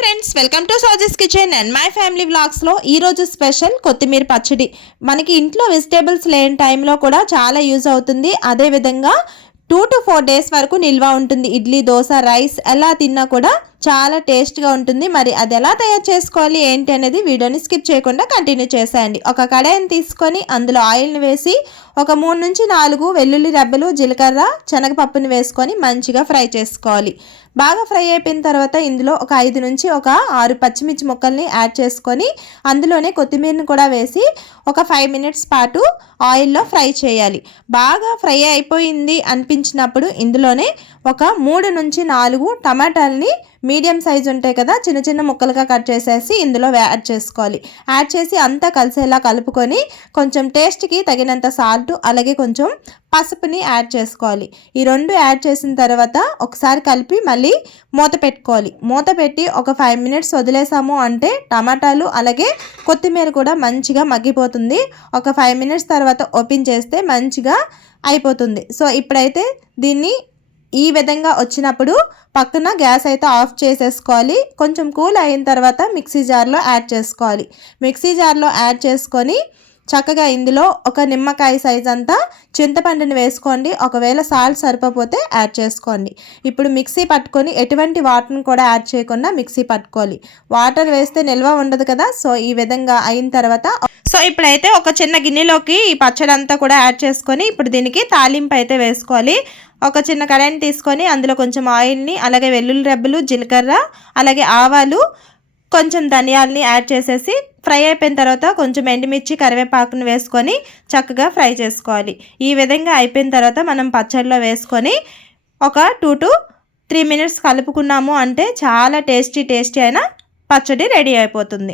Friends welcome to సోజెస్ kitchen and my family వ్లాగ్స్లో ఈరోజు స్పెషల్ కొత్తిమీర పచ్చడి. మనకి ఇంట్లో వెజిటేబుల్స్ లేని టైంలో కూడా చాలా యూజ్ అవుతుంది. అదేవిధంగా టూ టు ఫోర్ డేస్ వరకు నిల్వ ఉంటుంది. ఇడ్లీ దోశ రైస్ ఎలా తిన్నా కూడా చాలా టేస్ట్గా ఉంటుంది. మరి అది ఎలా తయారు చేసుకోవాలి? ఏంటి అనేది వీడియోని స్కిప్ చేయకుండా కంటిన్యూ చేసేయండి. ఒక కడాయిని తీసుకొని అందులో ఆయిల్ని వేసి ఒక మూడు నుంచి నాలుగు వెల్లుల్లి రెబ్బలు జీలకర్ర శనగపప్పుని వేసుకొని మంచిగా ఫ్రై చేసుకోవాలి. బాగా ఫ్రై అయిపోయిన తర్వాత ఇందులో ఒక ఐదు నుంచి ఒక ఆరు పచ్చిమిర్చి ముక్కల్ని యాడ్ చేసుకొని అందులోనే కొత్తిమీరని కూడా వేసి ఒక ఫైవ్ మినిట్స్ పాటు ఆయిల్లో ఫ్రై చేయాలి. బాగా ఫ్రై అయిపోయింది అనిపించినప్పుడు ఇందులోనే ఒక మూడు నుంచి నాలుగు టమాటాలని మీడియం సైజ్ ఉంటాయి కదా చిన్న చిన్న ముక్కలుగా కట్ చేసేసి ఇందులో యాడ్ చేసుకోవాలి. యాడ్ చేసి అంతా కలిసేలా కలుపుకొని కొంచెం టేస్ట్కి తగినంత సాల్ట్ అలాగే కొంచెం పసుపుని యాడ్ చేసుకోవాలి. ఈ రెండు యాడ్ చేసిన తర్వాత ఒకసారి కలిపి మళ్ళీ మూత పెట్టుకోవాలి. మూత పెట్టి ఒక ఫైవ్ మినిట్స్ వదిలేసాము అంటే టమాటాలు అలాగే కొత్తిమీర కూడా మంచిగా మగ్గిపోతుంది. ఒక ఫైవ్ మినిట్స్ తర్వాత ఓపెన్ చేస్తే మంచిగా అయిపోతుంది. సో ఇప్పుడైతే దీన్ని ఈ విధంగా వచ్చినప్పుడు పక్కన గ్యాస్ అయితే ఆఫ్ చేసేసుకోవాలి. కొంచెం కూల్ అయిన తర్వాత మిక్సీ జార్లో యాడ్ చేసుకోవాలి. మిక్సీ జార్లో యాడ్ చేసుకొని చక్కగా ఇందులో ఒక నిమ్మకాయ సైజ్ అంతా చింతపండుని వేసుకోండి. ఒకవేళ సాల్ట్ సరిపోతే యాడ్ చేసుకోండి. ఇప్పుడు మిక్సీ పట్టుకొని ఎటువంటి వాటర్ని కూడా యాడ్ చేయకుండా మిక్సీ పట్టుకోవాలి. వాటర్ వేస్తే నిల్వ ఉండదు కదా సో ఈ విధంగా అయిన తర్వాత సో ఇప్పుడైతే ఒక చిన్న గిన్నెలోకి ఈ పచ్చడి అంతా కూడా యాడ్ చేసుకొని ఇప్పుడు దీనికి తాలింపు అయితే వేసుకోవాలి. ఒక చిన్న కడాయిని తీసుకొని అందులో కొంచెం ఆయిల్ని అలాగే వెల్లుల్లి రెబ్బలు జీలకర్ర అలాగే ఆవాలు కొంచెం ధనియాలని యాడ్ చేసేసి ఫ్రై అయిపోయిన తర్వాత కొంచెం ఎండుమిర్చి కరివేపాకును వేసుకొని చక్కగా ఫ్రై చేసుకోవాలి. ఈ విధంగా అయిపోయిన తర్వాత మనం పచ్చడిలో వేసుకొని ఒక టూ టు త్రీ మినిట్స్ కలుపుకున్నాము అంటే చాలా టేస్టీ టేస్టీ అయిన పచ్చడి రెడీ అయిపోతుంది.